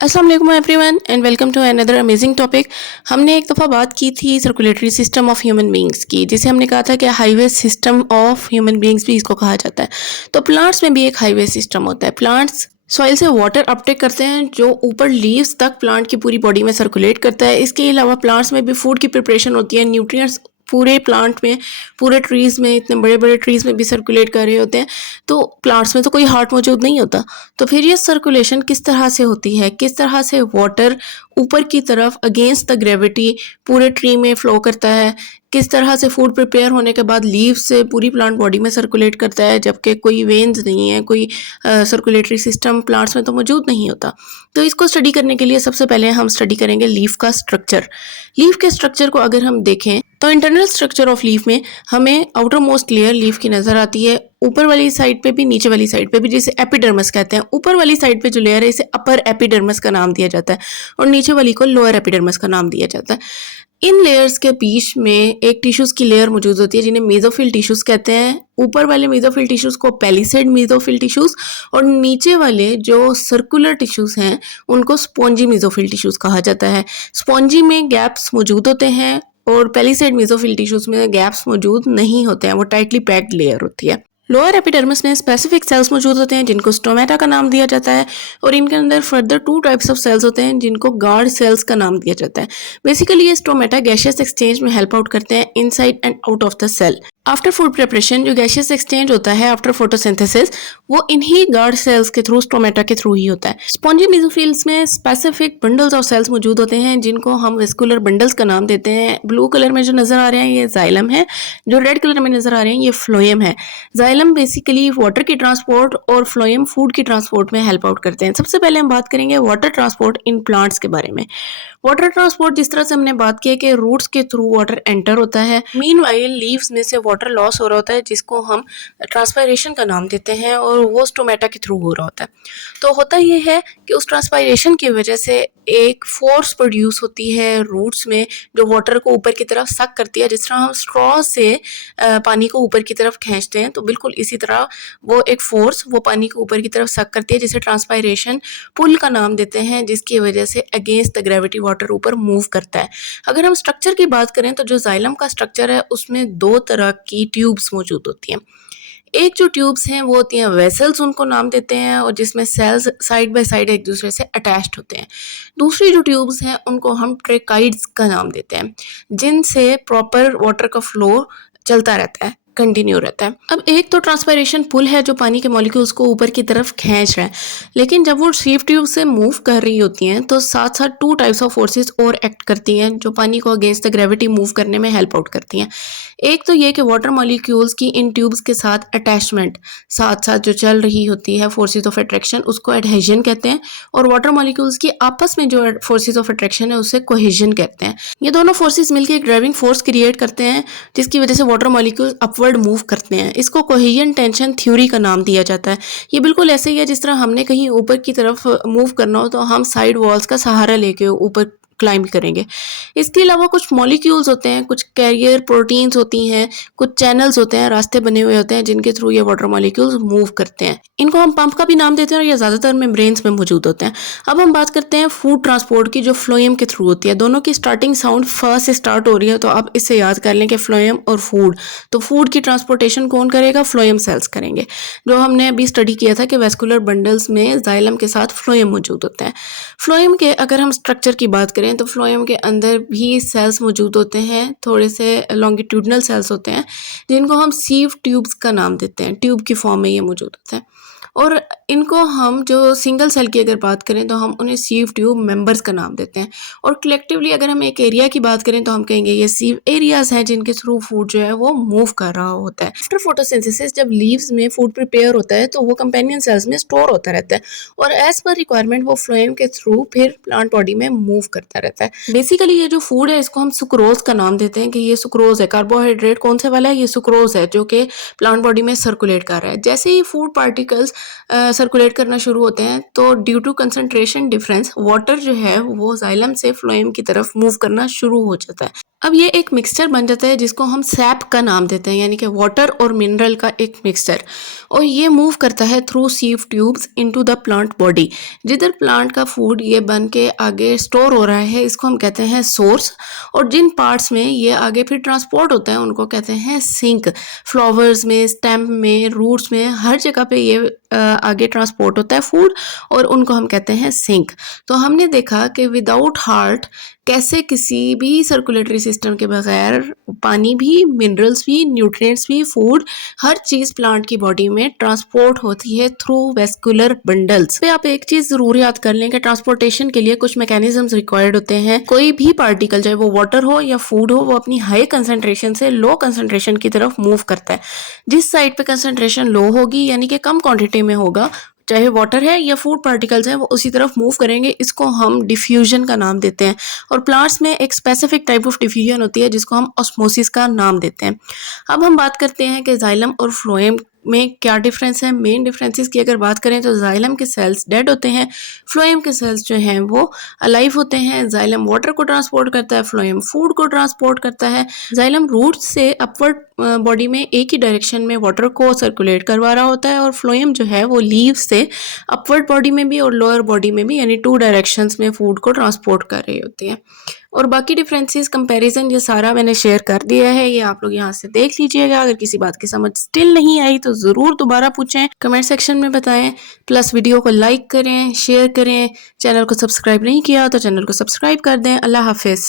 अस्सलाम वालेकुम everyone and welcome to another amazing topic. हमने एक दफ़ा बात की थी circulatory system of human beings की, जिसे हमने कहा था कि highway system of human beings भी इसको कहा जाता है। तो प्लांट्स में भी एक हाईवे सिस्टम होता है। प्लांट्स सॉइल से वाटर अपटेक करते हैं जो ऊपर लीव्स तक प्लांट की पूरी बॉडी में सर्कुलेट करता है। इसके अलावा प्लांट्स में भी फूड की प्रिपरेशन होती है। न्यूट्रिएंट्स पूरे प्लांट में, पूरे ट्रीज़ में, इतने बड़े बड़े ट्रीज़ में भी सर्कुलेट कर रहे होते हैं। तो प्लांट्स में तो कोई हार्ट मौजूद नहीं होता। तो फिर ये सर्कुलेशन किस तरह से होती है, किस तरह से वाटर ऊपर की तरफ अगेंस्ट द ग्रेविटी पूरे ट्री में फ्लो करता है, किस तरह से फूड प्रिपेयर होने के बाद लीव्स से पूरी प्लांट बॉडी में सर्कुलेट करता है, जबकि कोई वेन्स नहीं है, कोई सर्कुलेटरी सिस्टम प्लांट्स में तो मौजूद नहीं होता। तो इसको स्टडी करने के लिए सबसे पहले हम स्टडी करेंगे लीफ का स्ट्रक्चर। लीफ के स्ट्रक्चर को अगर हम देखें तो इंटरनल स्ट्रक्चर ऑफ लीफ में हमें आउटर मोस्ट लेयर लीफ की नज़र आती है, ऊपर वाली साइड पे भी, नीचे वाली साइड पे भी, जिसे एपिडर्मस कहते हैं। ऊपर वाली साइड पे जो लेयर है इसे अपर एपिडर्मस का नाम दिया जाता है और नीचे वाली को लोअर एपिडर्मस का नाम दिया जाता है। इन लेयर्स के बीच में एक टिश्यूज की लेयर मौजूद होती है जिन्हें मेसोफिल टिश्यूज कहते हैं। ऊपर वाले मेसोफिल टिश्यूज को पैलिसेड मेसोफिल टिश्यूज और नीचे वाले जो सर्कुलर टिश्यूज हैं उनको स्पॉन्जी मेसोफिल टिश्यूज कहा जाता है। स्पॉन्जी में गैप्स मौजूद होते हैं और पैलिसेड मेसोफिल टिश्यूज में गैप्स मौजूद नहीं होते हैं, वो टाइटली पैक्ड लेयर होती है। लोअर एपिडर्मिस में स्पेसिफिक सेल्स मौजूद होते हैं जिनको स्टोमेटा का नाम दिया जाता है और इनके अंदर फर्दर 2 टाइप्स ऑफ सेल्स होते हैं जिनको गार्ड सेल्स का नाम दिया जाता है। बेसिकली ये स्टोमेटा गैशियस एक्सचेंज में हेल्प आउट करते हैं inside and out of the cell. After food preparation जो गैशियस एक्सचेंज होता है आफ्टर फोटोसिंथेसिस, वो इन्हीं गार्ड सेल्स के थ्रू, स्टोमेटा के थ्रू ही होता है। स्पॉन्जी मेसोफिल्स में स्पेसिफिक बंडल्स ऑफ सेल्स मौजूद होते हैं जिनको हम वेस्कुलर बंडल्स का नाम देते हैं। ब्लू कलर में जो नजर आ रहे हैं ये जाइलम है, जो रेड कलर में नजर आ रहे हैं ये फ्लोएम है। जाइलम बेसिकली वाटर की ट्रांसपोर्ट और फ्लोएम फूड की ट्रांसपोर्ट में हेल्प आउट करते हैं। सबसे पहले हम बात करेंगे वाटर ट्रांसपोर्ट इन प्लांट्स के बारे में। वाटर ट्रांसपोर्ट जिस तरह से हमने बात की है कि रूट्स के थ्रू वाटर एंटर होता है, मीनवाइल लीव्स में से वाटर लॉस हो रहा होता है जिसको हम ट्रांसपायरेशन का नाम देते हैं और वो स्टोमेटा के थ्रू हो रहा होता है। तो होता ये है कि उस ट्रांसपायरेशन की वजह से एक फोर्स प्रोड्यूस होती है रूट्स में जो वाटर को ऊपर की तरफ सक करती है। जिस तरह हम स्ट्रॉ से पानी को ऊपर की तरफ खींचते हैं तो बिल्कुल इसी तरह वो एक फोर्स वो पानी को ऊपर की तरफ सक करती है, जिसे ट्रांसपायरेशन पुल का नाम देते हैं, जिसकी वजह से अगेंस्ट द ग्रेविटी वाटर ऊपर मूव करता है। अगर हम स्ट्रक्चर की बात करें तो जो जाइलम का स्ट्रक्चर है उसमें 2 तरह की ट्यूब्स मौजूद होती हैं। एक जो ट्यूब्स हैं वो होती हैं वेसल्स, उनको नाम देते हैं, और जिसमें सेल्स साइड बाय साइड एक दूसरे से अटैच्ड होते हैं। दूसरी जो ट्यूब्स हैं उनको हम ट्रेकाइड्स का नाम देते हैं, जिनसे प्रॉपर वाटर का फ्लो चलता रहता है, कंटिन्यू रहता है। अब एक तो ट्रांसपायरेशन पुल है जो पानी के मॉलिक्यूल्स को ऊपर की तरफ खींच रहा है, लेकिन जब वो सीव ट्यूब से मूव कर रही होती हैं तो साथ साथ 2 टाइप्स ऑफ फोर्सेस और एक्ट करती हैं जो पानी को अगेंस्ट द ग्रेविटी मूव करने में हेल्प आउट करती हैं। एक तो ये कि वाटर मॉलिक्यूल्स की इन ट्यूब्स के साथ अटैचमेंट साथ साथ जो चल रही होती है फोर्सेस ऑफ अट्रैक्शन, उसको एडहेजन कहते हैं, और वाटर मॉलिक्यूल्स की आपस में जो फोर्सेस ऑफ अट्रैक्शन है उसे कोहेजन कहते हैं। ये दोनों फोर्सेस मिलकर एक ड्राइविंग फोर्स क्रिएट करते हैं जिसकी वजह से वाटर मॉलिक्यूल्स अपवर्ड मूव करते हैं। इसको कोहेजन टेंशन थ्योरी का नाम दिया जाता है। ये बिल्कुल ऐसे ही है जिस तरह हमने कहीं ऊपर की तरफ मूव करना हो तो हम साइड वॉल्स का सहारा लेके ऊपर क्लाइंब करेंगे। इसके अलावा कुछ मॉलिक्यूल्स होते हैं, कुछ कैरियर प्रोटीन्स होती हैं, कुछ चैनल्स होते हैं, रास्ते बने हुए होते हैं जिनके थ्रू ये वाटर मॉलिक्यूल्स मूव करते हैं। इनको हम पंप का भी नाम देते हैं और ये ज़्यादातर मेम्ब्रेन्स में मौजूद होते हैं। अब हम बात करते हैं फूड ट्रांसपोर्ट की, जो फ्लोएम के थ्रू होती है। दोनों की स्टार्टिंग साउंड फ से स्टार्ट हो रही है, तो आप इससे याद कर लें कि फ्लोएम और फूड। तो फूड की ट्रांसपोर्टेशन कौन करेगा? फ्लोएम सेल्स करेंगे। जो हमने अभी स्टडी किया था कि वेस्कुलर बंडल्स में जाइलम के साथ फ्लोएम मौजूद होते हैं। फ्लोएम के अगर हम स्ट्रक्चर की बात करें तो फ्लोएम के अंदर भी सेल्स मौजूद होते हैं, थोड़े से लॉन्गिट्यूडनल सेल्स होते हैं जिनको हम सीव ट्यूब्स का नाम देते हैं। ट्यूब की फॉर्म में ये मौजूद होते हैं और इनको हम जो सिंगल सेल की अगर बात करें तो हम उन्हें सीव ट्यूब मेंबर्स का नाम देते हैं। और कलेक्टिवली अगर हम एक एरिया की बात करें तो हम कहेंगे ये सीव एरियाज हैं जिनके थ्रू फूड जो है वो मूव कर रहा होता है। आफ्टर फोटोसिंथेसिस जब लीव्स में फूड प्रिपेयर होता है तो वो कंपेनियन सेल्स में स्टोर होता रहता है और एज पर रिक्वायरमेंट वो फ्लोएम के थ्रू फिर प्लांट बॉडी में मूव करता रहता है। बेसिकली ये जो फूड है इसको हम सुक्रोज का नाम देते हैं कि ये सुक्रोज है। कार्बोहाइड्रेट कौन से वाला है? ये सुक्रोज है जो कि प्लांट बॉडी में सर्कुलेट कर रहा है। जैसे ही फूड पार्टिकल्स सर्कुलेट करना शुरू होते हैं तो due to concentration difference water जो है वो जाइलम से फ्लोएम की तरफ मूव करना शुरू हो जाता है। अब ये एक मिक्सचर बन जाता है जिसको हम सैप का नाम देते हैं, यानी कि वाटर और मिनरल का एक मिक्सचर। और ये मूव करता है through sieve tubes into the plant body. जिधर प्लांट का फूड ये बन के आगे स्टोर हो रहा है, इसको हम कहते हैं सोर्स। और जिन पार्ट्स में ये आगे फिर ट्रांसपोर्ट होता है उनको कहते हैं सिंक। फ्लावर्स में, स्टेम में, रूट्स में, हर जगह पे ये आगे ट्रांसपोर्ट होता है फूड, और उनको हम कहते हैं सिंक। तो हमने देखा कि विदाउट हार्ट कैसे किसी भी सर्कुलेटरी सिस्टम के बगैर पानी भी, मिनरल्स भी, न्यूट्रिएंट्स भी, फूड, हर चीज़ प्लांट की बॉडी में ट्रांसपोर्ट होती है थ्रू वेस्कुलर बंडल्स। पे आप एक चीज़ ज़रूर याद कर लें कि ट्रांसपोर्टेशन के लिए कुछ मैकेनिज्म्स रिक्वायर्ड होते हैं। कोई भी पार्टिकल, चाहे वो वाटर हो या फूड हो, वो अपनी हाई कंसंट्रेशन से लो कंसंट्रेशन की तरफ मूव करता है। जिस साइड पे कंसंट्रेशन लो होगी, यानी कि कम क्वांटिटी में होगा, चाहे वाटर है या फूड पार्टिकल्स हैं, वो उसी तरफ मूव करेंगे। इसको हम डिफ्यूजन का नाम देते हैं। और प्लांट्स में एक स्पेसिफिक टाइप ऑफ डिफ्यूजन होती है जिसको हम ऑस्मोसिस का नाम देते हैं। अब हम बात करते हैं कि जाइलम और फ्लोएम में क्या डिफरेंस है। मेन डिफरेंसेस की अगर बात करें तो जाइलम के सेल्स डेड होते हैं, फ्लोएम के सेल्स जो हैं वो अलाइव होते हैं। जाइलम वाटर को ट्रांसपोर्ट करता है, फ्लोएम फूड को ट्रांसपोर्ट करता है। जाइलम रूट्स से अपवर्ड बॉडी में एक ही डायरेक्शन में वाटर को सर्कुलेट करवा रहा होता है, और फ्लोएम जो है वो लीव्स से अपवर्ड बॉडी में भी और लोअर बॉडी में भी, यानी 2 डायरेक्शंस में फूड को ट्रांसपोर्ट कर रही होती है। और बाकी डिफरेंसेस कंपैरिजन ये सारा मैंने शेयर कर दिया है, ये आप लोग यहाँ से देख लीजिएगा। अगर किसी बात की समझ स्टिल नहीं आई तो ज़रूर दोबारा पूछें, कमेंट सेक्शन में बताएं। प्लस वीडियो को लाइक करें, शेयर करें। चैनल को सब्सक्राइब नहीं किया तो चैनल को सब्सक्राइब कर दें। अल्लाह हाफिज़।